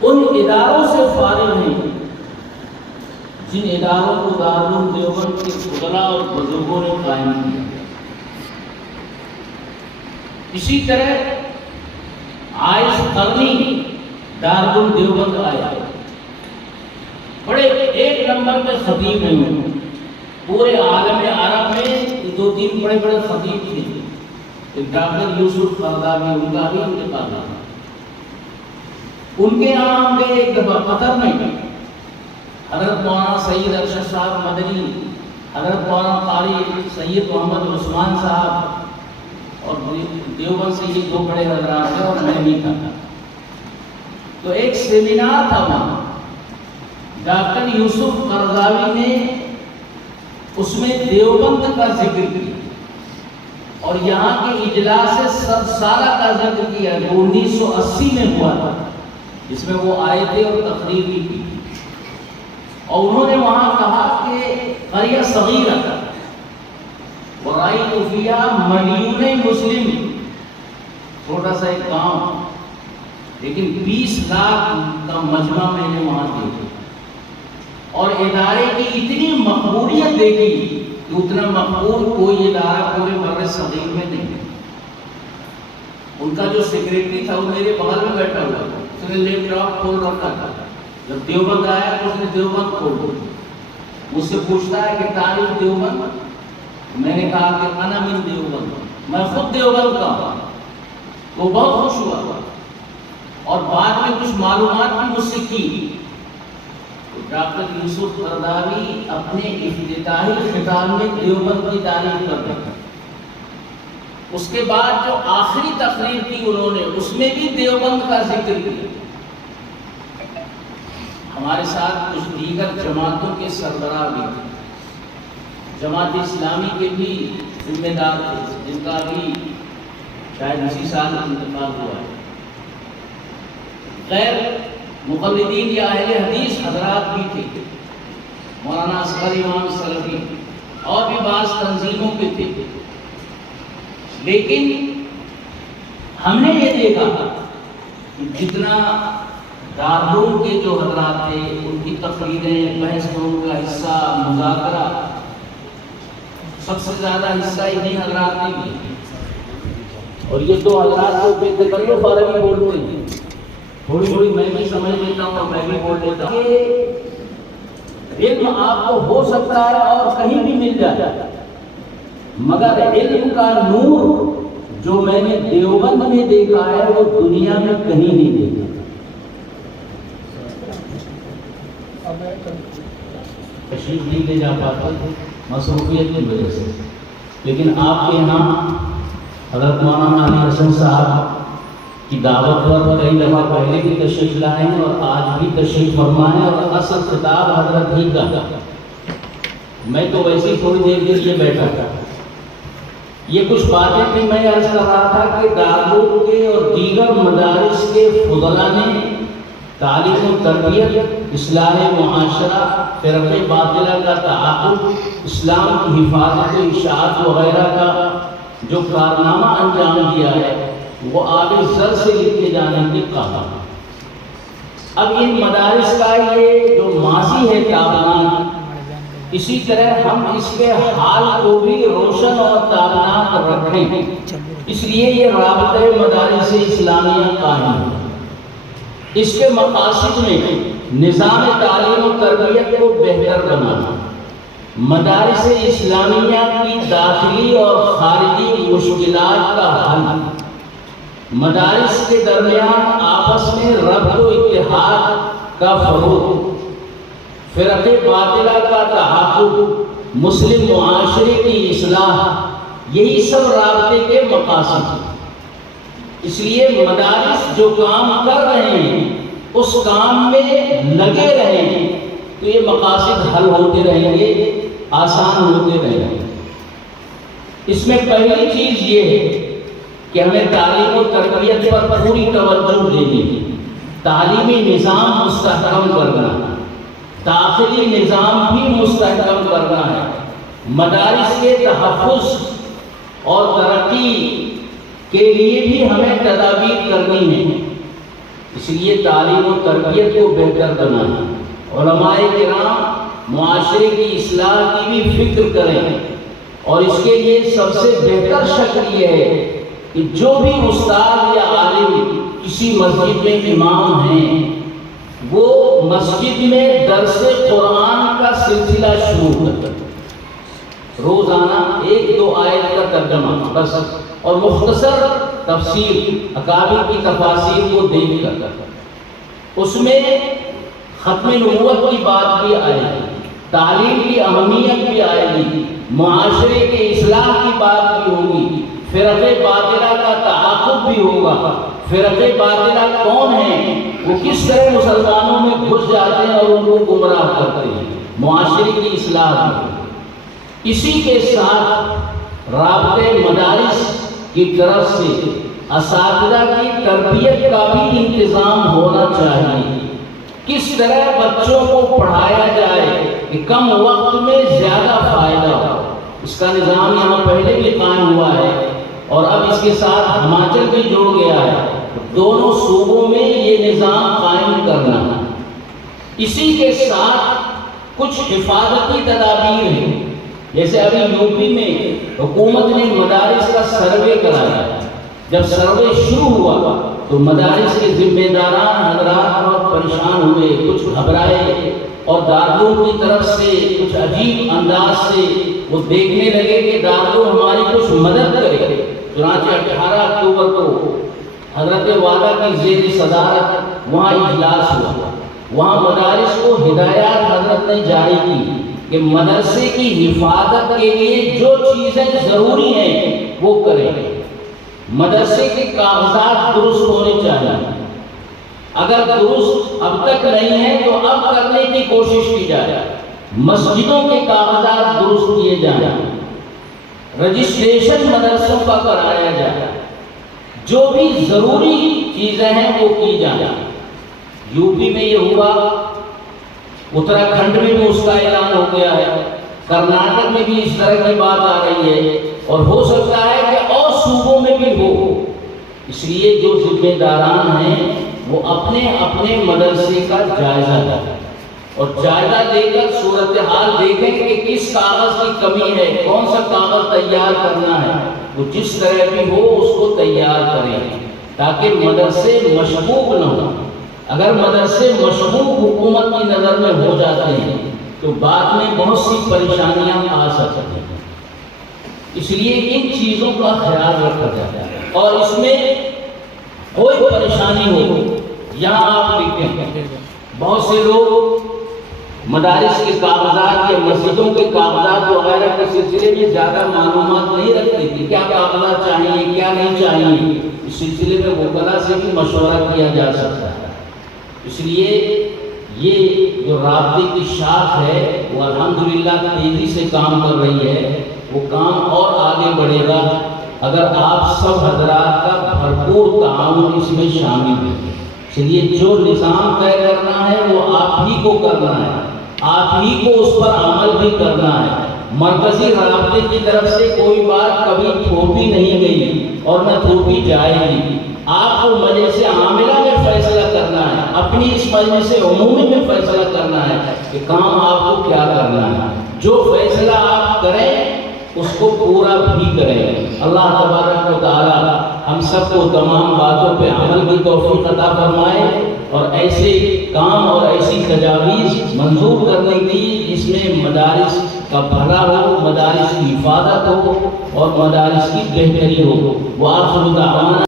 ان اداروں سے فارغ ہیں جن اداروں کو دارالعلوم دیوبند کے فضلاء اور بزرگوں نے قائم کیا۔ اسی طرح عائش قرنی دارالعلوم دیوبند آیا، بڑے ایک نمبر کے خطیب ہیں، پورے عالم عرب میں دو تین بڑے بڑے خطیب تھے، ایک ڈاکٹر یوسف قرضاوی، ان کا بھی انتقال ہوا۔ ان کے یہاں ہم گئے ایک دفعہ قطر میں، حضرت مولانا سید ارشد صاحب مدنی، حضرت مولانا قاری سید محمد عثمان صاحب اور دیوبند سے یہ دو بڑے حضرات ہیں اور میں بھی تھا۔ تو ایک سیمینار تھا وہاں، ڈاکٹر یوسف قرضاوی نے اس میں دیوبند کا ذکر کیا اور یہاں کے اجلاس سالہ کا ذکر کیا جو 1980 میں ہوا تھا، جس میں وہ آئے تھے اور تقریر بھی کی، اور انہوں نے وہاں کہا کہ قریہ صغیرہ ورائیت فیہا ملیون مسلم، چھوٹا سا ایک گاؤں لیکن 20 لاکھ کا مجمع میں نے وہاں دیکھا، اور ادارے کی اتنی مقبولیت دیکھی کہ اتنا مقبول کوئی ادارہ پورے بر صغیر میں نہیں۔ ان کا جو سیکریٹری تھا وہ میرے بغل میں بیٹھا ہوا تھا، اس نے لیپ ٹاپ کھول رکھا تھا، جب دیوبند آیا تو اس نے دیوبند کھول دیا، مجھ سے پوچھتا ہے کہ تاریخ دیوبند، میں نے کہا کہ انا من دیوبند، میں خود دیوبند کا ہوں۔ وہ بہت خوش ہوا اور بعد میں کچھ معلومات بھی مجھ سے کی۔ ڈاکٹر یوسف قرضاوی اپنے افتتاحی خطاب میں دیوبند کی تعریف کر رہے ہیں، اس کے بعد جو آخری تقریر کی انہوں نے اس میں بھی دیوبند کا ذکر کیا۔ ہمارے ساتھ کچھ دیگر جماعتوں کے سربراہ بھی تھے، جماعت اسلامی کے بھی ذمہ دار تھے جن کا بھی شاید اسی سال انتقال ہوا ہے، غیر مقلدین یا اہل حدیث حضرات بھی تھے، مولانا اصغر امام سلفی اور بھی بعض تنظیموں کے تھے، لیکن ہم نے یہ دیکھا کہ جتنا دارالعلوم کے جو حضرات تھے ان کی تقریریں، بحث کا حصہ، مذاکرہ، سب سے زیادہ حصہ انہیں حضرات نے کیا، اور یہ دو حضرات کو بے تکلف عربی بولتے ہیں، تھوڑی تھوڑی میں بھی سمجھ لیتا ہوں اور میں بھی بول لیتا ہوں۔ علم آپ کو ہو سکتا ہے اور کہیں بھی مل جائے، مگر علم کا نور جو میں نے دیوبند میں دیکھا ہے وہ دنیا میں کہیں نہیں دیکھا۔ تشریف نہیں لے جا پاتا مصروفیت کی وجہ سے، لیکن آپ کے یہاں حضرت مولانا علی حسن صاحب کی دعوت پر کئی دفعہ پہلے بھی تشریف لائے ہیں اور آج بھی تشریف فرما ہے، اور اصل خطاب حضرت ہی کا، میں تو ویسے تھوڑی دیر کے لیے بیٹھا تھا۔ یہ کچھ باتیں تھیں، میں عرض کر رہا تھا کہ دارالعلوم کے اور دیگر مدارس کے فضلاء نے تعلیم و تربیت، اصلاح معاشرہ، فرق باطلہ کا تعاقب، اسلام کی حفاظت و اشاعت وغیرہ کا جو کارنامہ انجام دیا ہے وہ آب زر سے لکھے جانے کے قابل۔ اب ان مدارس کا یہ جو ماضی ہے تابناک، اسی طرح ہم اس کے حال کو بھی روشن اور تابناک رکھیں، اس لیے یہ رابطہ مدارس اسلامیہ قائم ہے۔ اس کے مقاصد میں نظام تعلیم و تربیت کو بہتر بنانا، مدارس اسلامیہ کی داخلی اور خارجی مشکلات کا حل، مدارس کے درمیان آپس میں ربط و اتحاد کا فروغ، فرق باطلہ کا تحقق، مسلم معاشرے کی اصلاح، یہی سب رابطے کے مقاصد ہیں۔ اس لیے مدارس جو کام کر رہے ہیں اس کام میں لگے رہیں تو یہ مقاصد حل ہوتے رہیں گے، آسان ہوتے رہیں گے۔ اس میں پہلی چیز یہ ہے کہ ہمیں تعلیم و تربیت پر پوری توجہ دینی ہے، تعلیمی نظام مستحکم کرنا، داخلی نظام بھی مستحکم کرنا ہے، مدارس کے تحفظ اور ترقی کے لیے بھی ہمیں تدابیر کرنی ہے۔ اس لیے تعلیم و تربیت کو بہتر بنانا، علماء کرام معاشرے کی اصلاح کی بھی فکر کریں، اور اس کے لیے سب سے بہتر شکل یہ ہے کہ جو بھی استاد یا عالم کسی مسجد میں امام ہیں وہ مسجد میں درس قرآن کا سلسلہ شروع کریں، روزانہ 1-2 آیت کا ترجمہ بس، اور مختصر تفسیر اکابر کی تفاسیر کو دیکھ کر اس میں ختم نبوت کی بات بھی آئے گی، تعلیم کی اہمیت بھی آئے گی، معاشرے کے اصلاح کی بات بھی ہوگی، فرقہ باطلہ کا تعاقب بھی ہوگا، فرقہ باطلہ کون ہیں، وہ کس طرح مسلمانوں میں گھس جاتے ہیں اور ان کو گمراہ کرتے ہیں، معاشرے کی اصلاح بھی ہوگی۔ اسی کے ساتھ رابطے مدارس کی طرف سے اساتذہ کی تربیت کا بھی انتظام ہونا چاہیے، کس طرح بچوں کو پڑھایا جائے کہ کم وقت میں زیادہ فائدہ ہو، اس کا نظام یہاں پہلے بھی قائم ہوا ہے اور اب اس کے ساتھ ہماچل بھی جڑ گیا ہے، دونوں صوبوں میں یہ نظام قائم کرنا ہے۔ اسی کے ساتھ کچھ حفاظتی تدابیر ہیں، جیسے ابھی یوپی میں حکومت نے مدارس کا سروے کرایا، جب سروے شروع ہوا تو مدارس کے ذمہ داران حضرات بہت پریشان ہوئے، کچھ گھبرائے، اور دارالعلوم کی طرف سے کچھ عجیب انداز سے وہ دیکھنے لگے کہ دارالعلوم ہماری کچھ مدد کرے۔ چنانچہ 18 اکتوبر کو حضرت والا کی زیر صدارت وہاں اجلاس ہوا، وہاں مدارس کو ہدایات حضرت نے جاری کی کہ مدرسے کی حفاظت کے لیے جو چیزیں ضروری ہیں وہ کریں، مدرسے کے کاغذات درست ہونے چاہیے، اگر درست اب تک نہیں ہے تو اب کرنے کی کوشش کی جائے، مسجدوں کے کاغذات درست کیے جائیں، رجسٹریشن مدرسوں کا کرایا جائے، جو بھی ضروری چیزیں ہیں وہ کی جائیں۔ یوپی میں یہ ہوا، اتراکھنڈ میں بھی اس کا اعلان ہو گیا ہے، کرناٹک میں بھی اس طرح کی بات آ رہی ہے، اور ہو سکتا ہے کہ اور صوبوں میں بھی ہو۔ اس لیے جو ذمہ داران ہیں وہ اپنے اپنے مدرسے کا جائزہ لیں اور جائزہ لے کر صورتحال دیکھیں کہ کس کاغذ کی کمی ہے، کون سا کاغذ تیار کرنا ہے، وہ جس طرح بھی ہو اس کو تیار کریں تاکہ مدرسے مشکوک نہ ہوں۔ اگر مدرسے مشکوک حکومت کی نظر میں ہو جاتے ہیں تو بعد میں بہت سی پریشانیاں آ سکتی ہیں، اس لیے ان چیزوں کا خیال رکھا جاتا ہے۔ اور اس میں کوئی پریشانی ہو، یہاں آپ لکھیں، بہت سے لوگ مدارس کے کاغذات یا مسجدوں کے کاغذات وغیرہ کے سلسلے میں زیادہ معلومات نہیں رکھتے تھے، کیا کاغذات چاہیے کیا نہیں چاہیے، اس سلسلے میں وکلاء سے بھی مشورہ کیا جا سکتا ہے۔ اس لیے یہ جو رابطے کی شاخ ہے وہ الحمدللہ تیزی سے کام کر رہی ہے، وہ کام اور آگے بڑھے گا اگر آپ سب حضرات کا بھرپور تعاون اس میں شامل ہے۔ اس لیے جو نظام طے کرنا ہے وہ آپ ہی کو کرنا ہے، آپ ہی کو اس پر عمل بھی کرنا ہے۔ مرکزی رابطے کی طرف سے کوئی بات کبھی تھوپی نہیں گئی اور نہ تھوپی جائے گی، آپ کو مجلس عاملہ میں فیصلہ کرنا ہے، اپنی اس مجلس عمومی میں فیصلہ کرنا ہے کہ کام آپ کو کیا کرنا ہے، جو فیصلہ آپ کریں اس کو پورا بھی کریں۔ اللہ تبارک و تعالی ہم سب کو تمام باتوں پہ عمل کی توفیق عطا فرمائے اور ایسے کام اور ایسی تجاویز منظور کرنے کی جس میں مدارس کا بھلا ہو، مدارس کی حفاظت ہو اور مدارس کی بہتری ہو۔ وآخر دعوانا